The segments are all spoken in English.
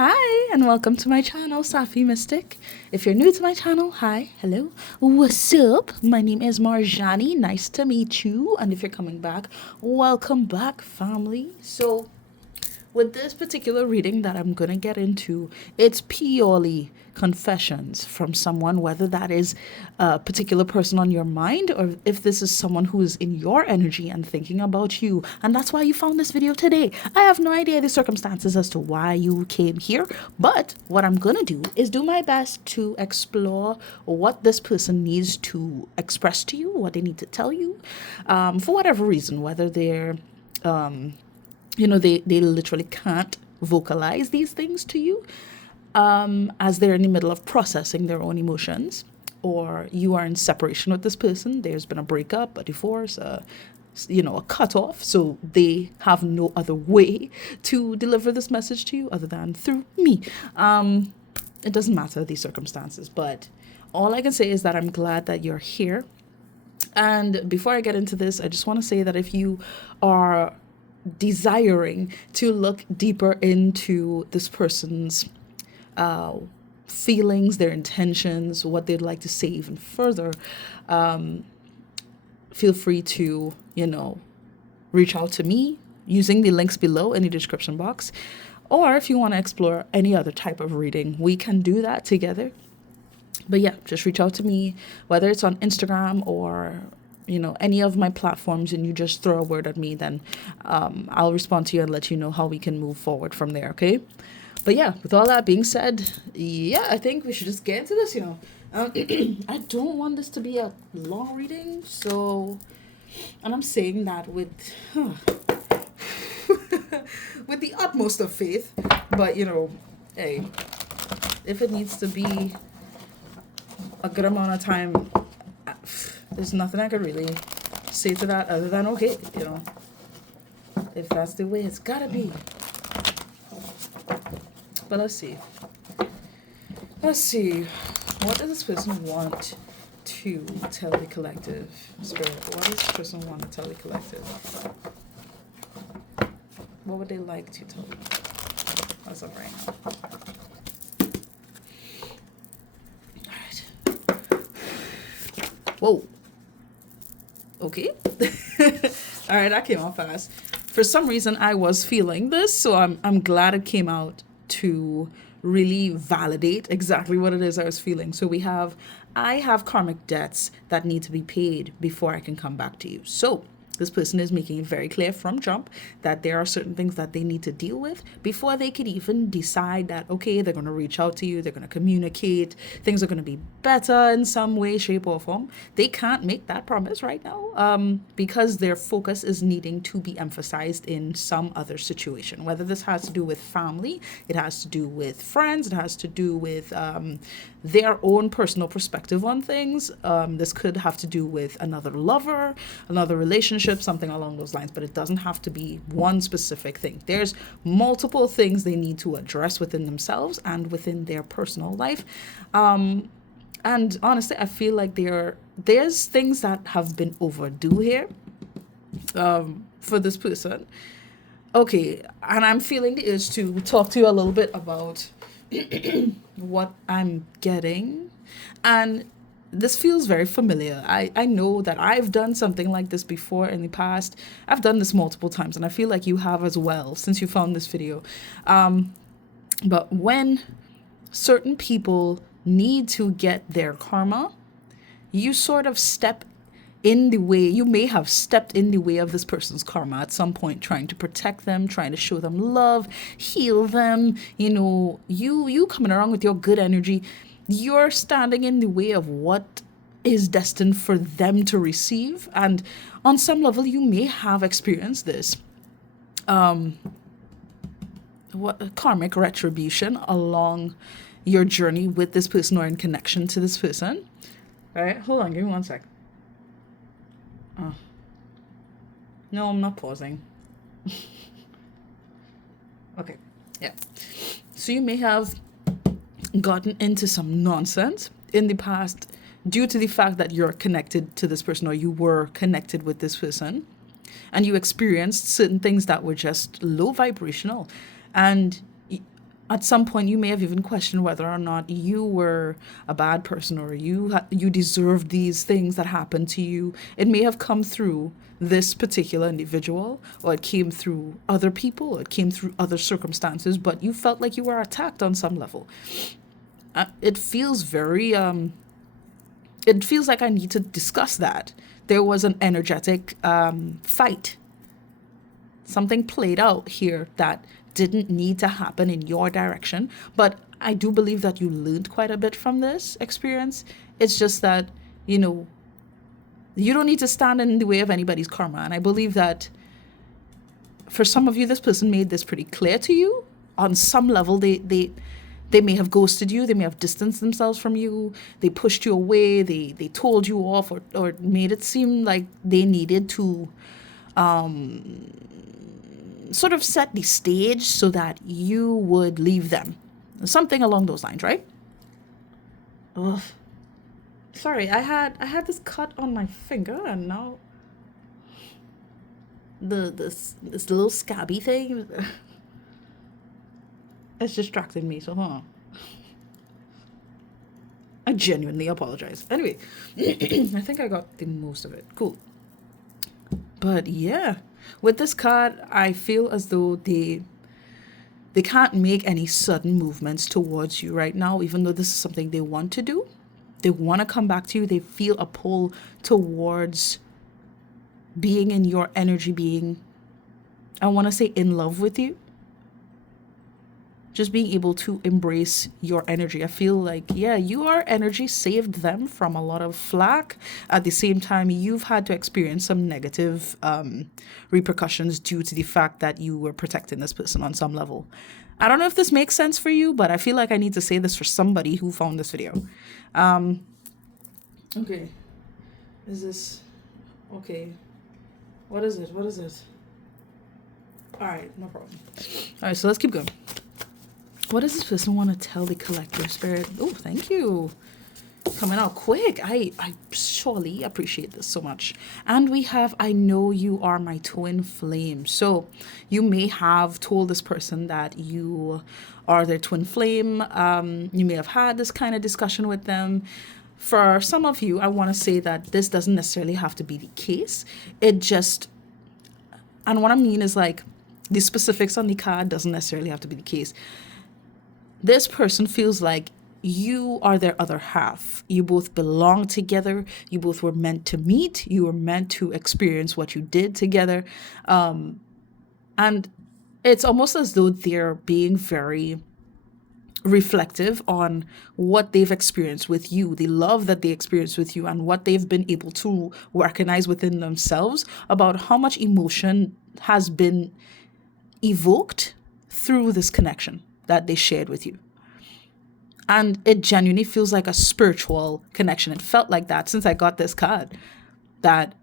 Hi, and welcome to my channel, Safi Mystic. If you're new to my channel, hi, hello, what's up? My name is Marjani. Nice to meet you. And if you're coming back, welcome back, family. So, with this particular reading that I'm going to get into, it's purely confessions from someone, whether that is a particular person on your mind or if this is someone who is in your energy and thinking about you. And that's why you found this video today. I have no idea the circumstances as to why you came here, but what I'm going to do is do my best to explore what this person needs to express to you, what they need to tell you, for whatever reason, whether they're they literally can't vocalize these things to you as they're in the middle of processing their own emotions, or you are in separation with this person. There's been a breakup, a divorce, a cutoff, so they have no other way to deliver this message to you other than through me. It doesn't matter the circumstances, but all I can say is that I'm glad that you're here. And before I get into this, I just want to say that if you are desiring to look deeper into this person's feelings, their intentions, what they'd like to say even further, feel free to, reach out to me using the links below in the description box. Or if you want to explore any other type of reading, we can do that together. But yeah, just reach out to me, whether it's on Instagram or any of my platforms, and you just throw a word at me, then I'll respond to you and let you know how we can move forward from there, okay? But yeah, with all that being said, I think we should just get into this, I don't want this to be a long reading, so, and I'm saying that with, with the utmost of faith, but, hey, if it needs to be a good amount of time, there's nothing I could really say to that other than okay, if that's the way it's gotta be. But let's see. What does this person want to tell the collective? Spirit, what does this person want to tell the collective? What would they like to tell you? As of right now. Whoa. Okay. All right, that came out fast. For some reason, I was feeling this, so I'm glad it came out to really validate exactly what it is I was feeling. So I have karmic debts that need to be paid before I can come back to you. So this person is making it very clear from jump that there are certain things that they need to deal with before they could even decide that, okay, they're going to reach out to you, they're going to communicate, things are going to be better in some way, shape, or form. They can't make that promise right now because their focus is needing to be emphasized in some other situation, whether this has to do with family, it has to do with friends, it has to do with their own personal perspective on things. This could have to do with another lover, another relationship, something along those lines, but it doesn't have to be one specific thing. There's multiple things they need to address within themselves and within their personal life. And honestly, I feel like there's things that have been overdue here for this person. Okay, and I'm feeling the urge to talk to you a little bit about what I'm getting. And this feels very familiar. I know that I've done something like this before in the past. I've done this multiple times, and I feel like you have as well since you found this video. But when certain people need to get their karma, you sort of step in the way. You may have stepped in the way of this person's karma at some point, trying to protect them, trying to show them love, heal them. You coming around with your good energy, you're standing in the way of what is destined for them to receive. And on some level, you may have experienced this karmic retribution along your journey with this person or in connection to this person. All right, hold on, give me 1 sec. No, I'm not pausing. Okay, yeah. So you may have gotten into some nonsense in the past due to the fact that you're connected to this person, or you were connected with this person, and you experienced certain things that were just low vibrational. And at some point you may have even questioned whether or not you were a bad person, or you deserved these things that happened to you. It may have come through this particular individual, or it came through other people, or it came through other circumstances, but you felt like you were attacked on some level. It feels very it feels like I need to discuss that. There was an energetic fight. Something played out here that didn't need to happen in your direction. But I do believe that you learned quite a bit from this experience. It's just that, you know, you don't need to stand in the way of anybody's karma. And I believe that for some of you, this person made this pretty clear to you. On some level, they may have ghosted you, they may have distanced themselves from you, they pushed you away, they told you off, or made it seem like they needed to sort of set the stage so that you would leave them. Something along those lines, right? Ugh. Sorry, I had this cut on my finger, and now this little scabby thing, it's distracting me, so hold on. I genuinely apologize. Anyway, I think I got the most of it. Cool. But yeah, with this card, I feel as though they can't make any sudden movements towards you right now, even though this is something they want to do. They want to come back to you. They feel a pull towards being in your energy, being, I want to say, in love with you. Just being able to embrace your energy. I feel like, yeah, your energy saved them from a lot of flack. At the same time, you've had to experience some negative repercussions due to the fact that you were protecting this person on some level. I don't know if this makes sense for you, but I feel like I need to say this for somebody who found this video. Okay. Is this... Okay. What is it? What is it? All right, no problem. All right, so let's keep going. What does this person want to tell the collective spirit? Oh, thank you. Coming out quick. I surely appreciate this so much. And we have, I know you are my twin flame. So you may have told this person that you are their twin flame. You may have had this kind of discussion with them. For some of you, I want to say that this doesn't necessarily have to be the case. It just, and what I mean is like, the specifics on the card doesn't necessarily have to be the case. This person feels like you are their other half. You both belong together. You both were meant to meet. You were meant to experience what you did together. And it's almost as though they're being very reflective on what they've experienced with you, the love that they experienced with you, and what they've been able to recognize within themselves about how much emotion has been evoked through this connection that they shared with you. And it genuinely feels like a spiritual connection. It felt like that since I got this card, that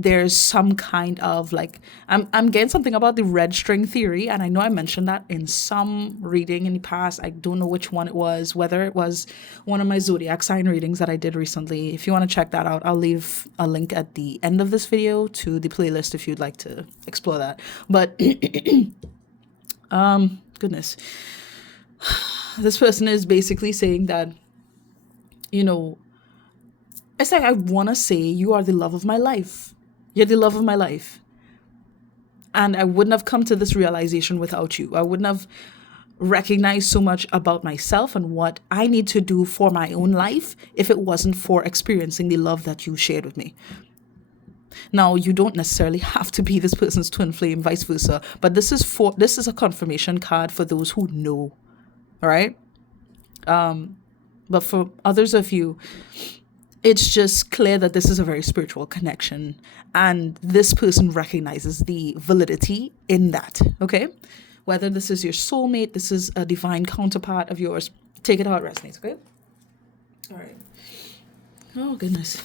there's some kind of like, I'm getting something about the red string theory. And I know I mentioned that in some reading in the past. I don't know which one it was, whether it was one of my zodiac sign readings that I did recently. If you want to check that out, I'll leave a link at the end of this video to the playlist if you'd like to explore that. But goodness. This person is basically saying that, you know, it's like, I want to say you are the love of my life. You're the love of my life. And I wouldn't have come to this realization without you. I wouldn't have recognized so much about myself and what I need to do for my own life if it wasn't for experiencing the love that you shared with me. Now, you don't necessarily have to be this person's twin flame, vice versa, but this is a confirmation card for those who know. All right. But for others of you, it's just clear that this is a very spiritual connection, and this person recognizes the validity in that. Okay. Whether this is your soulmate, this is a divine counterpart of yours, take it how it resonates. Okay. All right. Oh, goodness.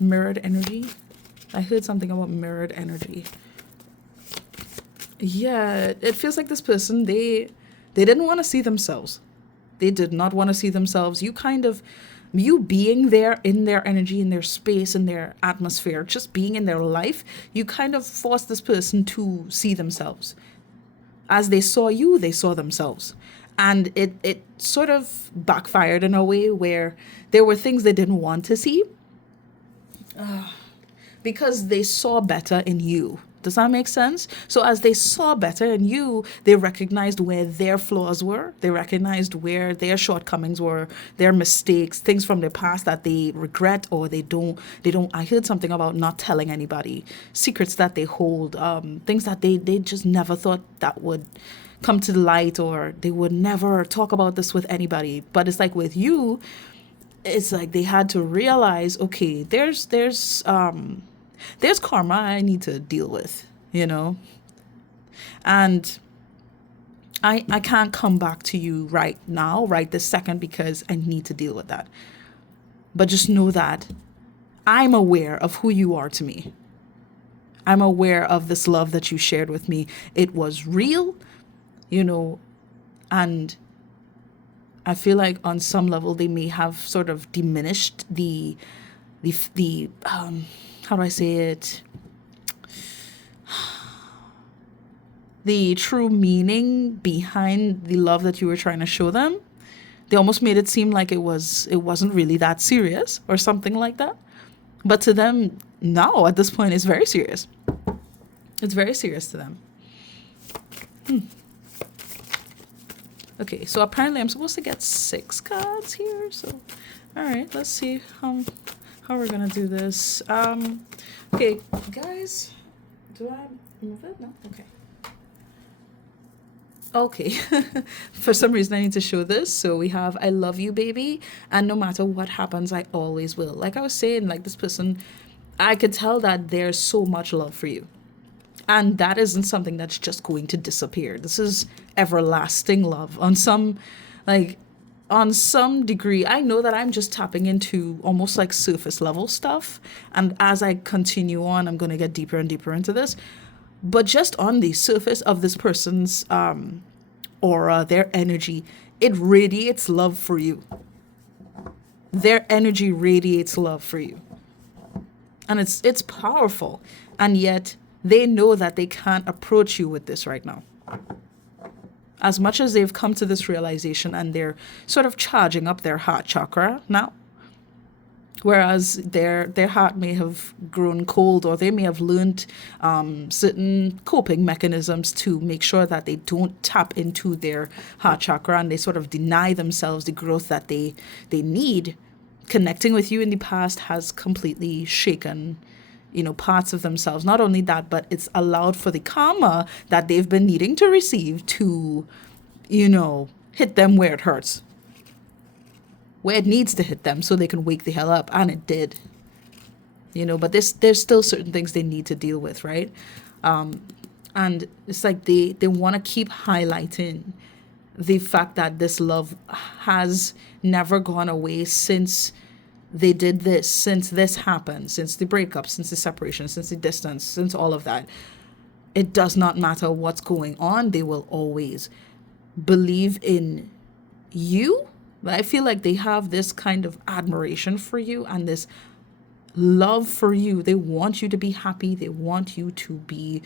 Mirrored energy. I heard something about mirrored energy. Yeah, it feels like this person, they didn't want to see themselves. They did not want to see themselves. You being there in their energy, in their space, in their atmosphere, just being in their life, you kind of force this person to see themselves. As they saw you, they saw themselves. And it sort of backfired in a way where there were things they didn't want to see because they saw better in you. Does that make sense? So as they saw better in you, they recognized where their flaws were. They recognized where their shortcomings were, their mistakes, things from their past that they regret or they don't. I heard something about not telling anybody, secrets that they hold, things that they just never thought that would come to the light, or they would never talk about this with anybody. But it's like with you, it's like they had to realize, okay, there's karma I need to deal with, you know? And I can't come back to you right now, right this second, because I need to deal with that. But just know that I'm aware of who you are to me. I'm aware of this love that you shared with me. It was real, you know, and I feel like on some level they may have sort of diminished the how do I say it? The true meaning behind the love that you were trying to show them. They almost made it seem like it wasn't really that serious or something like that. But to them now at this point it's very serious. It's very serious to them. Okay, so apparently I'm supposed to get 6 cards here. So, all right, let's see how we're gonna do this. Okay, guys, do I move it? No. Okay. Okay. For some reason I need to show this. So we have I love you, baby, and no matter what happens, I always will. Like I was saying, like this person, I could tell that there's so much love for you. And that isn't something that's just going to disappear. This is everlasting love like on some degree. I know that I'm just tapping into almost like surface level stuff. And as I continue on, I'm going to get deeper and deeper into this. But just on the surface of this person's aura, their energy, it radiates love for you. Their energy radiates love for you. And it's powerful. And yet they know that they can't approach you with this right now. As much as they've come to this realization and they're sort of charging up their heart chakra now, whereas their heart may have grown cold, or they may have learned certain coping mechanisms to make sure that they don't tap into their heart chakra and they sort of deny themselves the growth that they need. Connecting with you in the past has completely shaken, parts of themselves. Not only that, but it's allowed for the karma that they've been needing to receive to, hit them where it hurts, where it needs to hit them so they can wake the hell up. And it did, but there's still certain things they need to deal with, right? And it's like they want to keep highlighting the fact that this love has never gone away since they did this, since this happened, since the breakup, since the separation, since the distance, since all of that. It does not matter what's going on. They will always believe in you. I feel like they have this kind of admiration for you and this love for you. They want you to be happy. They want you to be,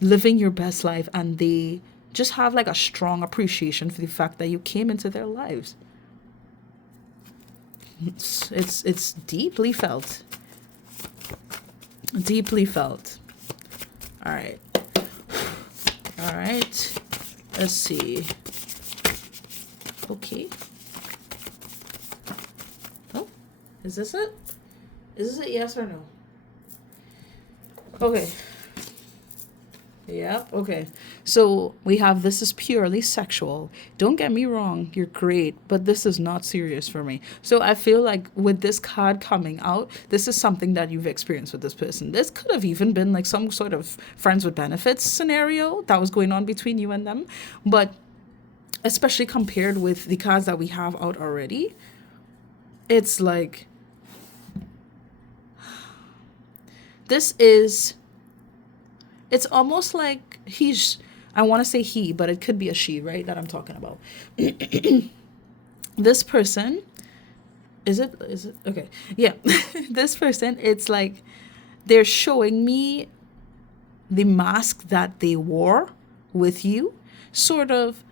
living your best life. And they just have like a strong appreciation for the fact that you came into their lives. It's deeply felt. Deeply felt. All right. Let's see. Okay. Oh, is this it? Is this it? Yes or no? Okay. Yep. Okay. So we have this is purely sexual. Don't get me wrong. You're great, but this is not serious for me. So I feel like with this card coming out, this is something that you've experienced with this person. This could have even been like some sort of friends with benefits scenario that was going on between you and them. But especially compared with the cards that we have out already, it's like it's almost like I want to say he, but it could be a she, right? That I'm talking about. This person, is it? Okay. Yeah. This person, it's like they're showing me the mask that they wore with you, sort of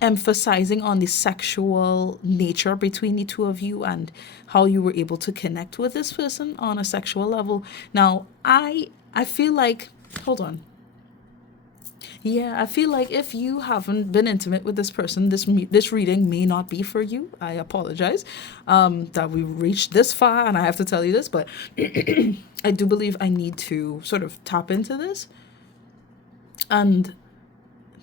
emphasizing on the sexual nature between the two of you and how you were able to connect with this person on a sexual level. Now, I feel like, hold on. Yeah, I feel like if you haven't been intimate with this person, this reading may not be for you. I apologize that we reached this far and I have to tell you this, but I do believe I need to sort of tap into this. And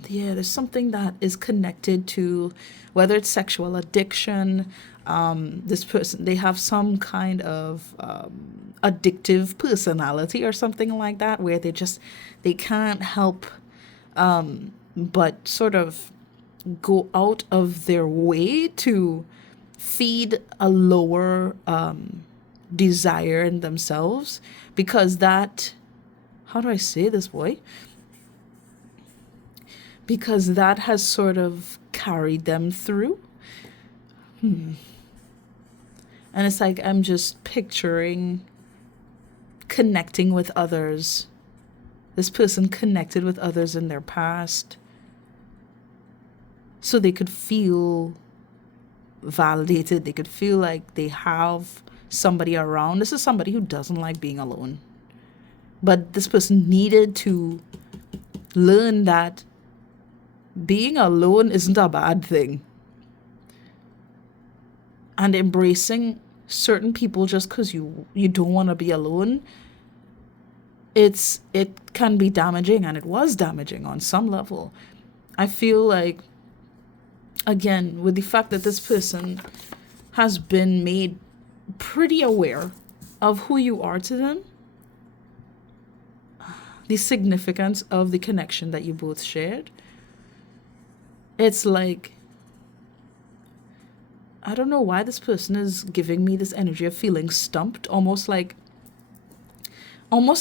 yeah, there's something that is connected to whether it's sexual addiction. This person, they have some kind of addictive personality or something like that, where they can't help but sort of go out of their way to feed a lower desire in themselves, because that, how do I say this, boy? Because that has sort of carried them through. And it's like I'm just picturing connecting with others. This person connected with others in their past so they could feel validated. They could feel like they have somebody around. This is somebody who doesn't like being alone. But this person needed to learn that being alone isn't a bad thing. And embracing certain people just because you don't want to be alone, it can be damaging, and it was damaging on some level. I feel like, again, with the fact that this person has been made pretty aware of who you are to them, the significance of the connection that you both shared, it's like, I don't know why this person is giving me this energy of feeling stumped, almost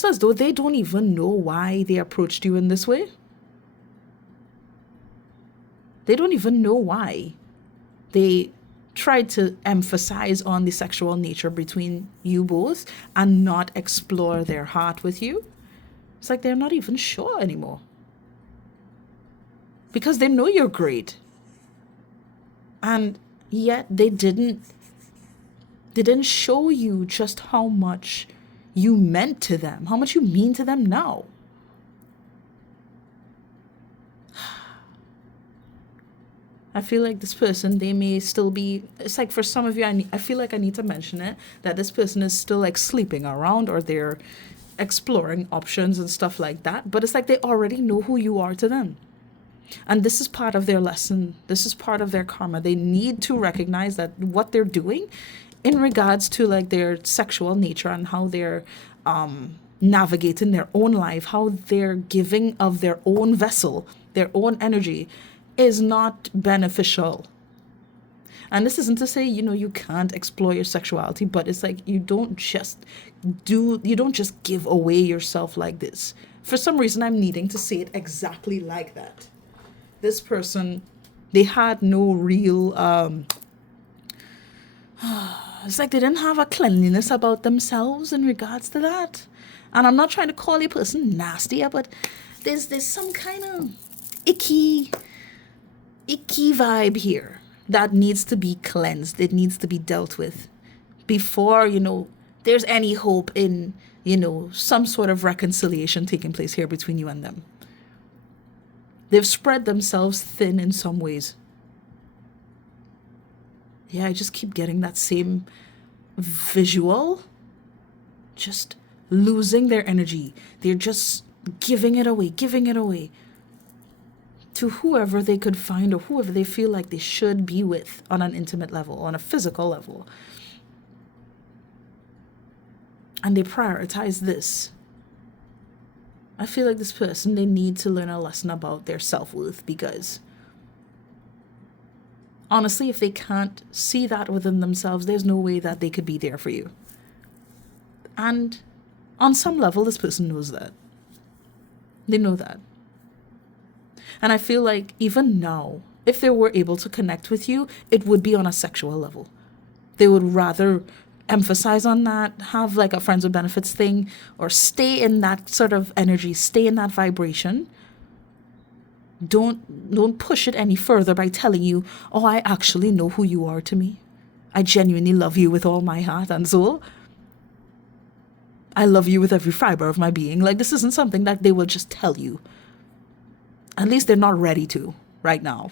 as though they don't even know why they approached you in this way. They don't even know why they tried to emphasize on the sexual nature between you both and not explore their heart with you. It's like they're not even sure anymore. Because they know you're great. And yet they didn't show you just how much you meant to them, how much you mean to them now. I feel like this person, they may still be, it's like for some of you, I feel like I need to mention it, that this person is still like sleeping around, or they're exploring options and stuff like that. But it's like they already know who you are to them. And this is part of their lesson. This is part of their karma. They need to recognize that what they're doing in regards to like their sexual nature and how they're navigating their own life, how they're giving of their own vessel, their own energy, is not beneficial. And this isn't to say, you can't explore your sexuality, but it's like you don't just give away yourself like this. For some reason, I'm needing to say it exactly like that. This person, they had no real, it's like they didn't have a cleanliness about themselves in regards to that. And I'm not trying to call a person nasty, but there's some kind of icky vibe here that needs to be cleansed. It needs to be dealt with before, there's any hope in, some sort of reconciliation taking place here between you and them. They've spread themselves thin in some ways. Yeah, I just keep getting that same visual. Just losing their energy. They're just giving it away to whoever they could find or whoever they feel like they should be with on an intimate level, on a physical level. And they prioritize this. I feel like this person, they need to learn a lesson about their self-worth, because honestly, if they can't see that within themselves, there's no way that they could be there for you. And on some level, this person knows that. They know that. And I feel like even now, if they were able to connect with you, it would be on a sexual level. They would rather emphasize on that, have like a friends with benefits thing, or stay in that sort of energy, stay in that vibration, Don't push it any further by telling you, oh, I actually know who you are to me. I genuinely love you with all my heart and soul. I love you with every fiber of my being. Like, this isn't something that they will just tell you. At least they're not ready to right now.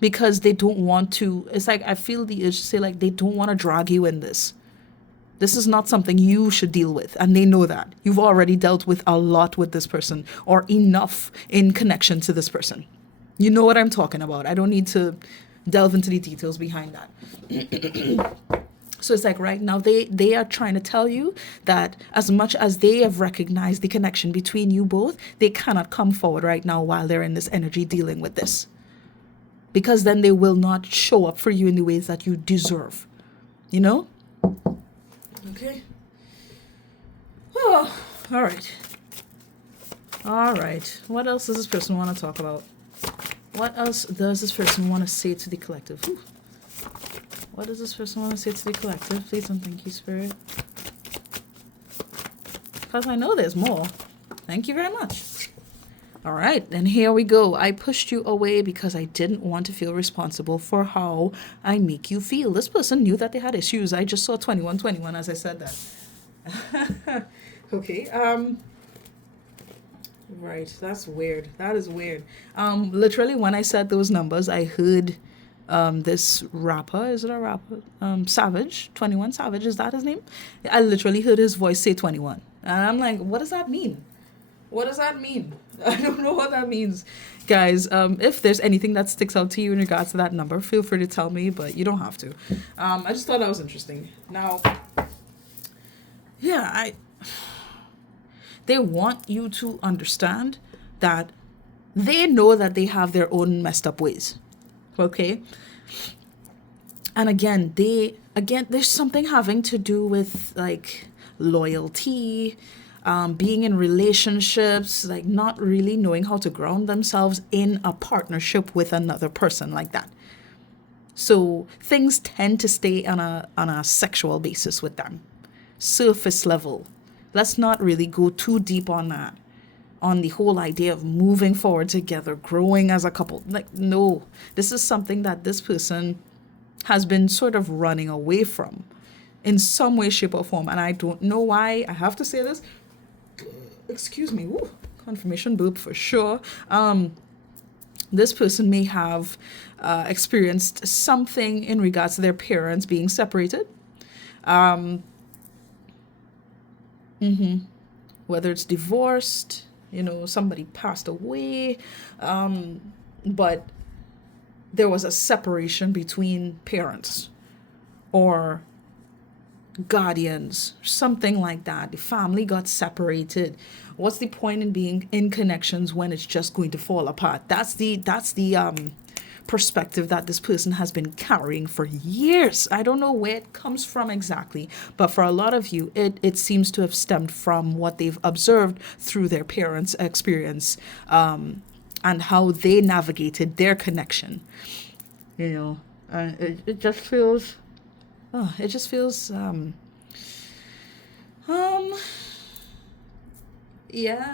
Because they don't want to. It's like, I feel the urge to say, like, they don't want to drag you in this. This is not something you should deal with. And they know that. You've already dealt with a lot with this person, or enough in connection to this person. You know what I'm talking about. I don't need to delve into the details behind that. So it's like right now they are trying to tell you that as much as they have recognized the connection between you both, they cannot come forward right now while they're in this energy dealing with this. Because then they will not show up for you in the ways that you deserve. You know? Okay. Oh, all right. All right. What else does this person want to talk about? What else does this person want to say to the collective? Whew. What does this person want to say to the collective? Please and thank you, Spirit. Because I know there's more. Thank you very much. All right, and here we go. I pushed you away because I didn't want to feel responsible for how I make you feel. This person knew that they had issues. I just saw 2121 as I said that. Okay. Right, that's weird. That is weird. Literally when I said those numbers, I heard this rapper, is it a rapper? Savage, 21 Savage, is that his name? I literally heard his voice say 21. And I'm like, what does that mean? What does that mean? I don't know what that means. Guys, if there's anything that sticks out to you in regards to that number, feel free to tell me, but you don't have to. I just thought that was interesting. Now, yeah, they want you to understand that they know that they have their own messed up ways. Okay? And again, there's something having to do with like loyalty, being in relationships, like not really knowing how to ground themselves in a partnership with another person like that. So things tend to stay on a sexual basis with them. Surface level. Let's not really go too deep on that. On the whole idea of moving forward together, growing as a couple. Like, no, this is something that this person has been sort of running away from in some way, shape, or form. And I don't know why. I have to say this. Excuse me. Ooh, confirmation burp for sure. This person may have experienced something in regards to their parents being separated. Whether it's divorced, somebody passed away, but there was a separation between parents or guardians, something like that. The family got separated. What's the point in being in connections when it's just going to fall apart? That's the perspective that this person has been carrying for years. I don't know where it comes from exactly, but for a lot of you, it seems to have stemmed from what they've observed through their parents' experience, and how they navigated their connection. It just feels, yeah,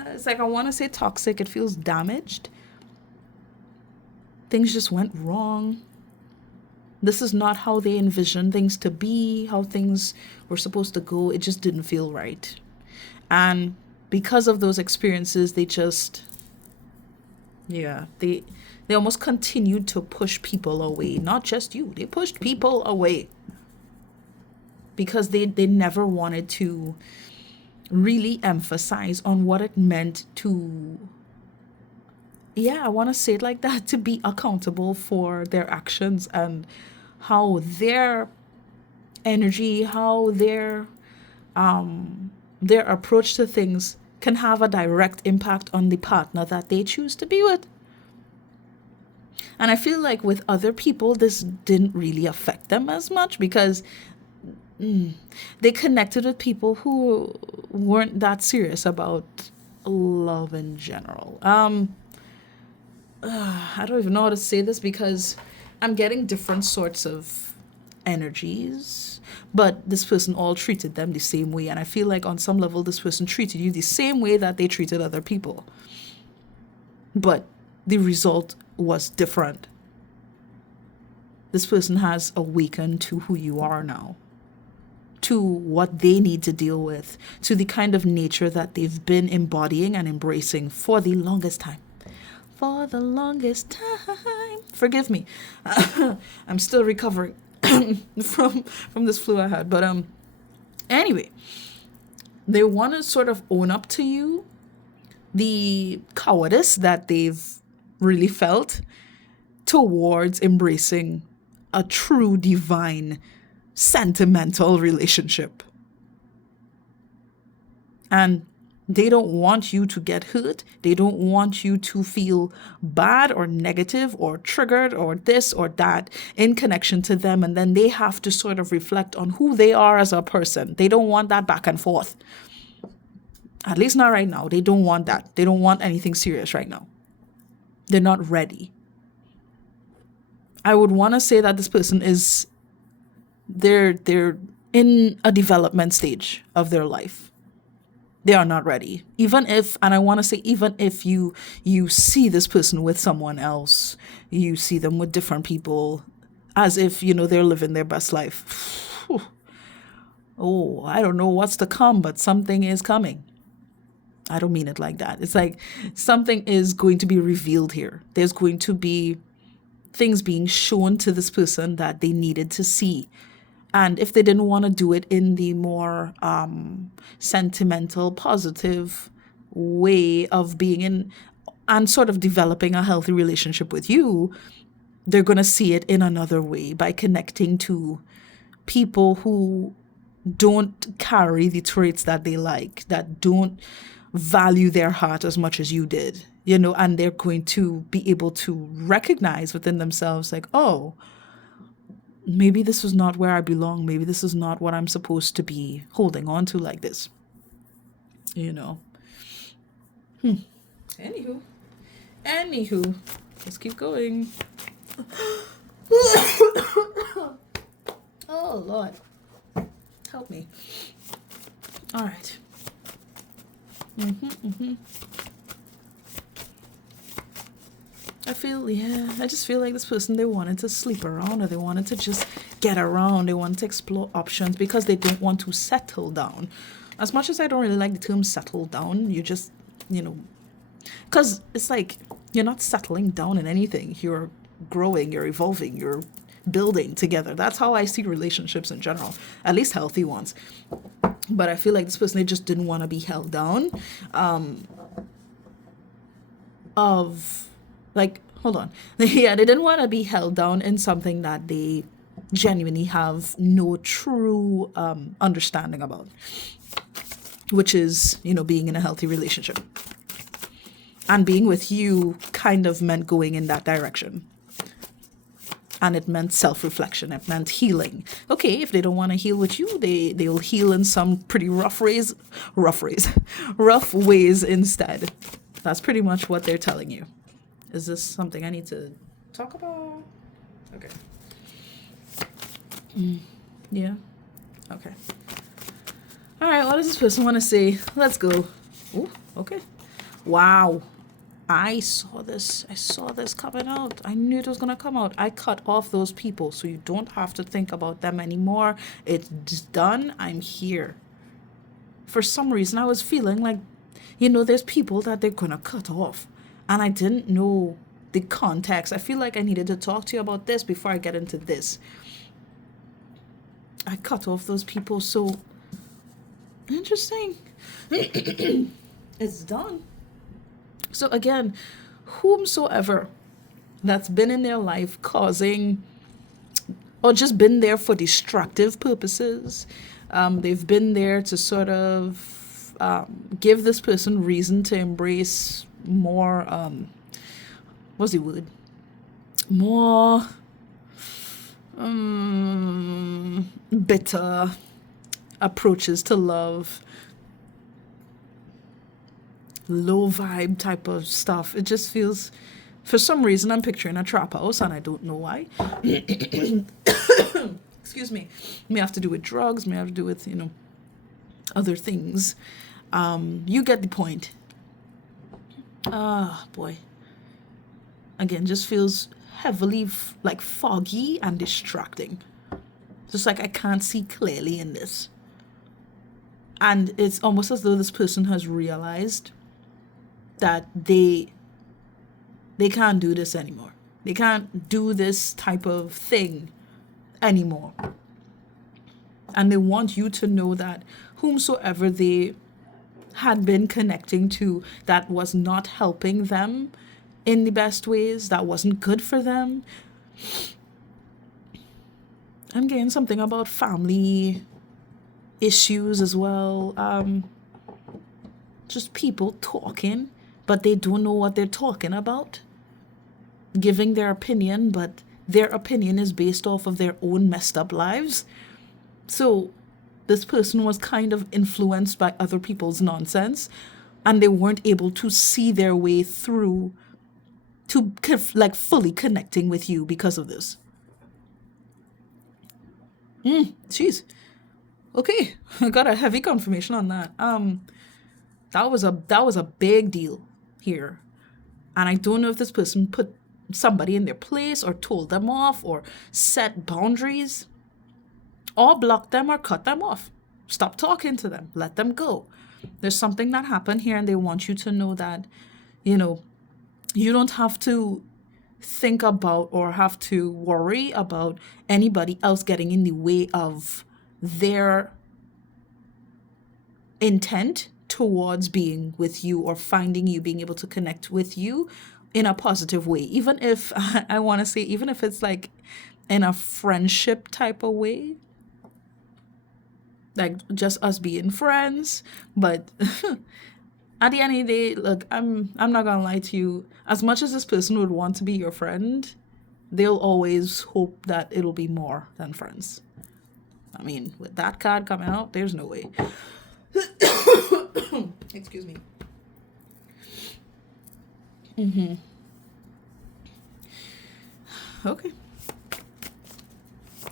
it's like, I want to say toxic. It feels damaged. Things just went wrong. This is not how they envisioned things to be, how things were supposed to go. It just didn't feel right. And because of those experiences, they almost continued to push people away. Not just you. They pushed people away. Because they never wanted to really emphasize on what it meant to, I want to say it like that, to be accountable for their actions and how their energy, how their approach to things can have a direct impact on the partner that they choose to be with. And I feel like with other people, this didn't really affect them as much because they connected with people who weren't that serious about love in general. I don't even know how to say this because I'm getting different sorts of energies, but this person all treated them the same way. And I feel like on some level, this person treated you the same way that they treated other people. But the result was different. This person has awakened to who you are now, to what they need to deal with, to the kind of nature that they've been embodying and embracing for the longest time. For the longest time. Forgive me. I'm still recovering from this flu I had. But anyway, they want to sort of own up to you the cowardice that they've really felt towards embracing a true divine sentimental relationship. And they don't want you to get hurt. They don't want you to feel bad or negative or triggered or this or that in connection to them. And then they have to sort of reflect on who they are as a person. They don't want that back and forth. At least not right now. They don't want that. They don't want anything serious right now. They're not ready. I would want to say that this person is, they're in a development stage of their life. They are not ready. Even if, and I want to say, even if you see this person with someone else, you see them with different people, as if, they're living their best life. Oh, I don't know what's to come, but something is coming. I don't mean it like that. It's like something is going to be revealed here. There's going to be things being shown to this person that they needed to see. And if they didn't want to do it in the more sentimental, positive way of being in and sort of developing a healthy relationship with you, they're going to see it in another way by connecting to people who don't carry the traits that they like, that don't value their heart as much as you did, and they're going to be able to recognize within themselves like, oh, maybe this is not where I belong. Maybe this is not what I'm supposed to be holding on to like this. Anywho, let's keep going. Oh, Lord. Help me. All right. I just feel like this person, they wanted to sleep around, or they wanted to just get around. They wanted to explore options because they don't want to settle down. As much as I don't really like the term settle down, you just, because it's like you're not settling down in anything. You're growing, you're evolving, you're building together. That's how I see relationships in general, at least healthy ones. But I feel like this person, they just didn't want to be held down. They didn't want to be held down in something that they genuinely have no true understanding about, which is, being in a healthy relationship. And being with you kind of meant going in that direction. And it meant self-reflection. It meant healing. Okay, if they don't want to heal with you, they'll heal in some pretty rough ways instead. That's pretty much what they're telling you. Is this something I need to talk about? Okay. Yeah. Okay. All right, what does this person want to say? Let's go. Ooh, okay. Wow. I saw this coming out. I knew it was going to come out. I cut off those people so you don't have to think about them anymore. It's done. I'm here. For some reason, I was feeling like, there's people that they're going to cut off. And I didn't know the context. I feel like I needed to talk to you about this before I get into this. I cut off those people. So interesting. It's done. So again, whomsoever that's been in their life causing or just been there for destructive purposes, they've been there to sort of give this person reason to embrace more, what's the word? More bitter approaches to love. Low vibe type of stuff. It just feels, for some reason, I'm picturing a trap house, and I don't know why. Excuse me. May have to do with drugs, may have to do with, other things. You get the point. Ah, boy. again, just feels heavily like foggy and distracting. Just like I can't see clearly in this. And it's almost as though this person has realized that they can't do this anymore. They can't do this type of thing anymore. And they want you to know that whomsoever they had been connecting to that was not helping them in the best ways, that wasn't good for them. I'm getting something about family issues as well. Just people talking, but they don't know what they're talking about. Giving their opinion, but their opinion is based off of their own messed up lives. So this person was kind of influenced by other people's nonsense, and they weren't able to see their way through to like fully connecting with you because of this. Jeez. Okay, I got a heavy confirmation on that. That was a big deal here, and I don't know if this person put somebody in their place or told them off or set boundaries, or blocked them or cut them off. Stop talking to them. Let them go. There's something that happened here, and they want you to know that, you don't have to think about or have to worry about anybody else getting in the way of their intent towards being with you or finding you, being able to connect with you in a positive way. Even if, I want to say, even if it's like in a friendship type of way, like just us being friends. But at the end of the day, look, I'm not gonna lie to you. As much as this person would want to be your friend, they'll always hope that it'll be more than friends. I mean, with that card coming out, there's no way. Excuse me. Okay.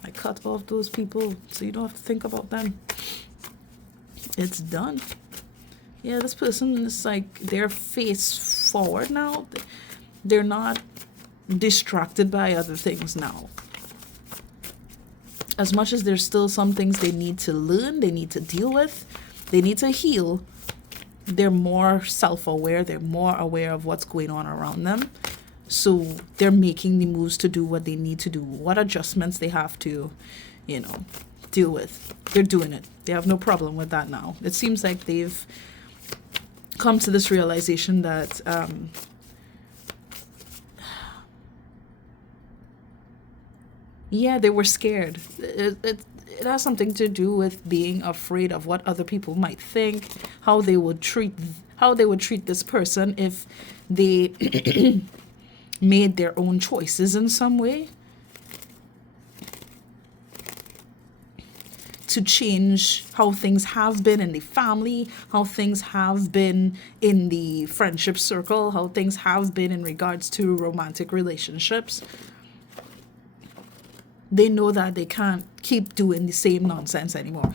I cut off those people so you don't have to think about them. It's done. Yeah, this person is like, they're face forward now. They're not distracted by other things now. As much as there's still some things they need to learn, they need to deal with, they need to heal, they're more self-aware, they're more aware of what's going on around them. So they're making the moves to do what they need to do, what adjustments they have to, deal with. They're doing it. They have no problem with that now. It seems like they've come to this realization that they were scared. It has something to do with being afraid of what other people might think, how they would treat this person if they made their own choices in some way to change how things have been in the family, how things have been in the friendship circle, how things have been in regards to romantic relationships. They know that they can't keep doing the same nonsense anymore.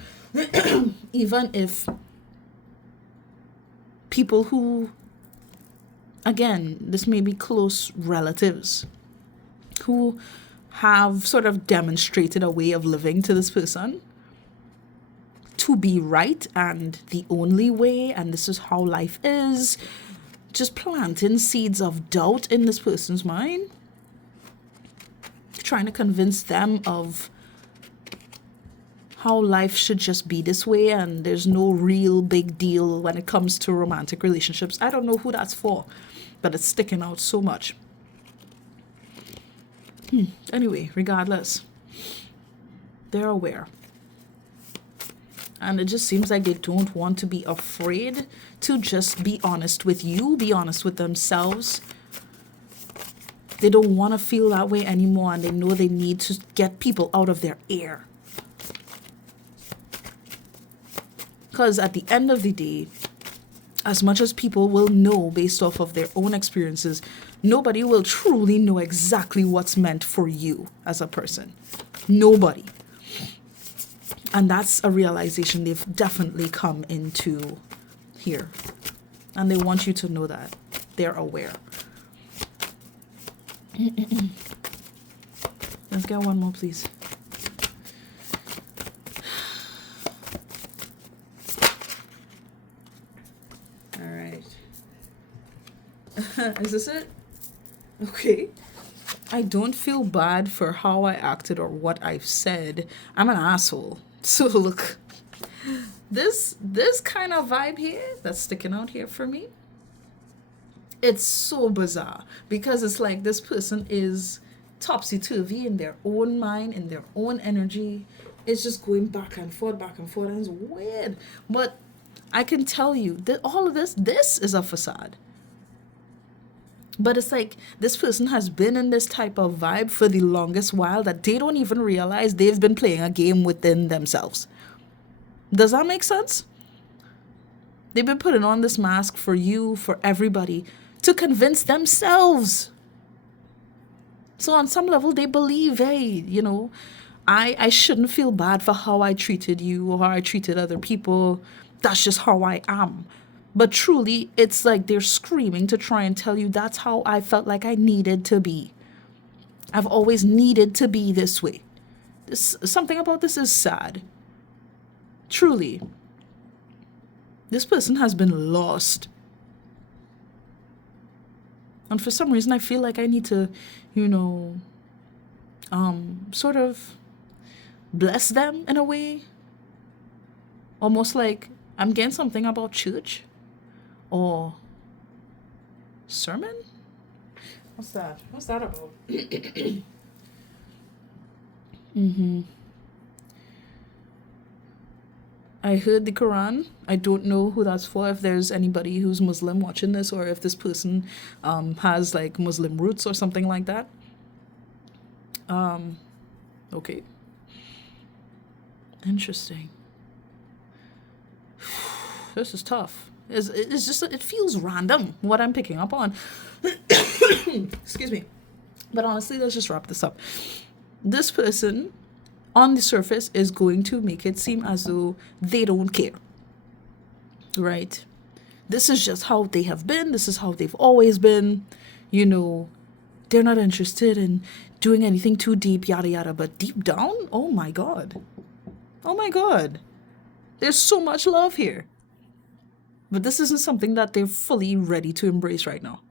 Even if people who, again, this may be close relatives, who have sort of demonstrated a way of living to this person to be right and the only way, and this is how life is, just planting seeds of doubt in this person's mind, trying to convince them of how life should just be this way and there's no real big deal when it comes to romantic relationships. I don't know who that's for, but it's sticking out so much. Anyway, regardless, they're aware. And it just seems like they don't want to be afraid to just be honest with you, be honest with themselves. They don't want to feel that way anymore, and they know they need to get people out of their ear. Because at the end of the day, as much as people will know based off of their own experiences, nobody will truly know exactly what's meant for you as a person. Nobody. And that's a realization they've definitely come into here. And they want you to know that. They're aware. Let's get one more, please. All right. Is this it? Okay. I don't feel bad for how I acted or what I've said. I'm an asshole. So look, this kind of vibe here that's sticking out here for me, it's so bizarre because it's like this person is topsy-turvy in their own mind, in their own energy. It's just going back and forth, and it's weird. But I can tell you that all of this is a facade. But it's like this person has been in this type of vibe for the longest while that they don't even realize they've been playing a game within themselves. Does that make sense? They've been putting on this mask for you, for everybody, to convince themselves. So on some level, they believe, hey, you know, I shouldn't feel bad for how I treated you or how I treated other people. That's just how I am. But truly, it's like they're screaming to try and tell you that's how I felt like I needed to be. I've always needed to be this way. Something about this is sad. Truly. This person has been lost. And for some reason, I feel like I need to, sort of bless them in a way. Almost like I'm getting something about church or sermon. What's that? What's that about? I heard the Quran. I don't know who that's for, if there's anybody who's Muslim watching this, or if this person has like Muslim roots or something like that. Okay. Interesting. This is tough. It's just, it feels random what I'm picking up on. Excuse me. But honestly, let's just wrap this up. This person on the surface is going to make it seem as though they don't care. Right? This is just how they have been. This is how they've always been. They're not interested in doing anything too deep, yada yada. But deep down, oh my God. Oh my God. There's so much love here. But this isn't something that they're fully ready to embrace right now.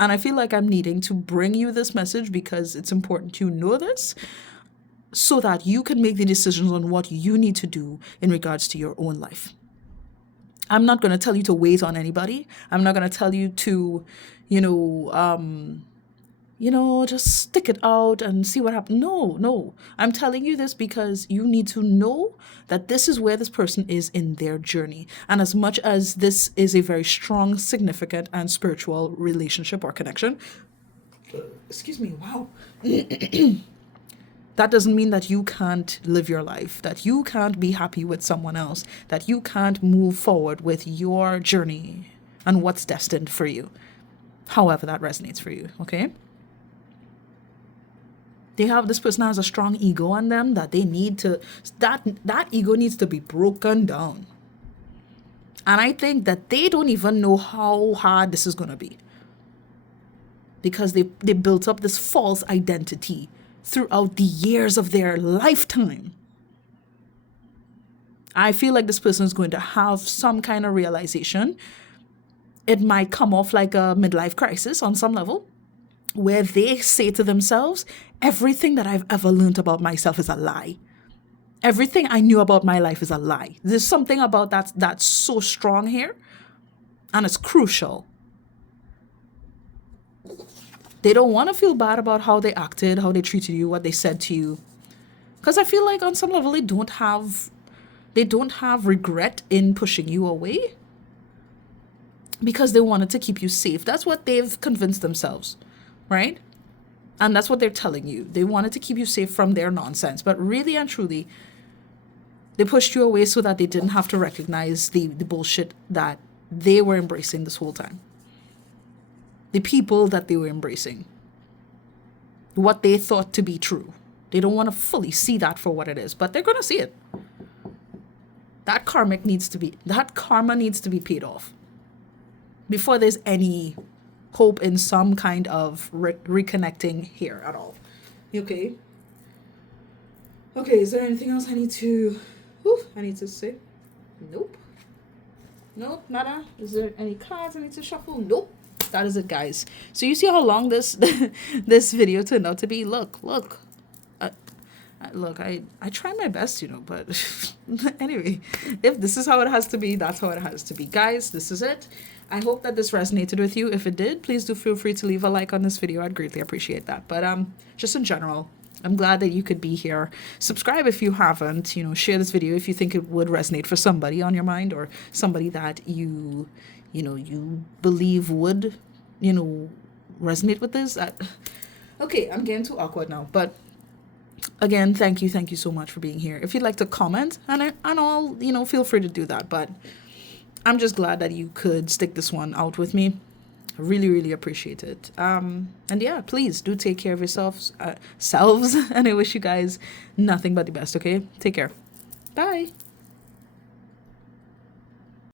And I feel like I'm needing to bring you this message because it's important you know this, so that you can make the decisions on what you need to do in regards to your own life. I'm not going to tell you to wait on anybody. I'm not going to tell you to, just stick it out and see what happens. No. I'm telling you this because you need to know that this is where this person is in their journey. And as much as this is a very strong, significant, and spiritual relationship or connection, excuse me, wow. That doesn't mean that you can't live your life, that you can't be happy with someone else, that you can't move forward with your journey and what's destined for you, however that resonates for you, okay? This person has a strong ego on them that they need to, that ego needs to be broken down. And I think that they don't even know how hard this is going to be. Because they built up this false identity throughout the years of their lifetime. I feel like this person is going to have some kind of realization. It might come off like a midlife crisis on some level, where they say to themselves, everything that I've ever learned about myself is a lie. Everything I knew about my life is a lie. There's something about that that's so strong here, and it's crucial. They don't want to feel bad about how they acted, how they treated you, what they said to you. Because I feel like on some level they don't have regret in pushing you away. Because they wanted to keep you safe. That's what they've convinced themselves, right? And that's what they're telling you. They wanted to keep you safe from their nonsense. But really and truly, they pushed you away so that they didn't have to recognize the bullshit that they were embracing this whole time. The people that they were embracing. What they thought to be true. They don't want to fully see that for what it is, but they're going to see it. That karma needs to be paid off before there's any hope in some kind of reconnecting here at all. Okay. Okay, is there anything else I need to say? Nope. Nope, nada. Is there any cards I need to shuffle? Nope. That is it, guys. So you see how long this this video turned out to be? Look. Look, I try my best, but anyway, if this is how it has to be, that's how it has to be. Guys, this is it. I hope that this resonated with you. If it did, please do feel free to leave a like on this video. I'd greatly appreciate that. But just in general, I'm glad that you could be here. Subscribe if you haven't. Share this video if you think it would resonate for somebody on your mind, or somebody that you believe would, resonate with this. Okay, I'm getting too awkward now. But again, thank you so much for being here. If you'd like to comment and all, feel free to do that. But I'm just glad that you could stick this one out with me. I really, really appreciate it. And yeah, please do take care of yourselves, selves, and I wish you guys nothing but the best, okay? Take care. Bye.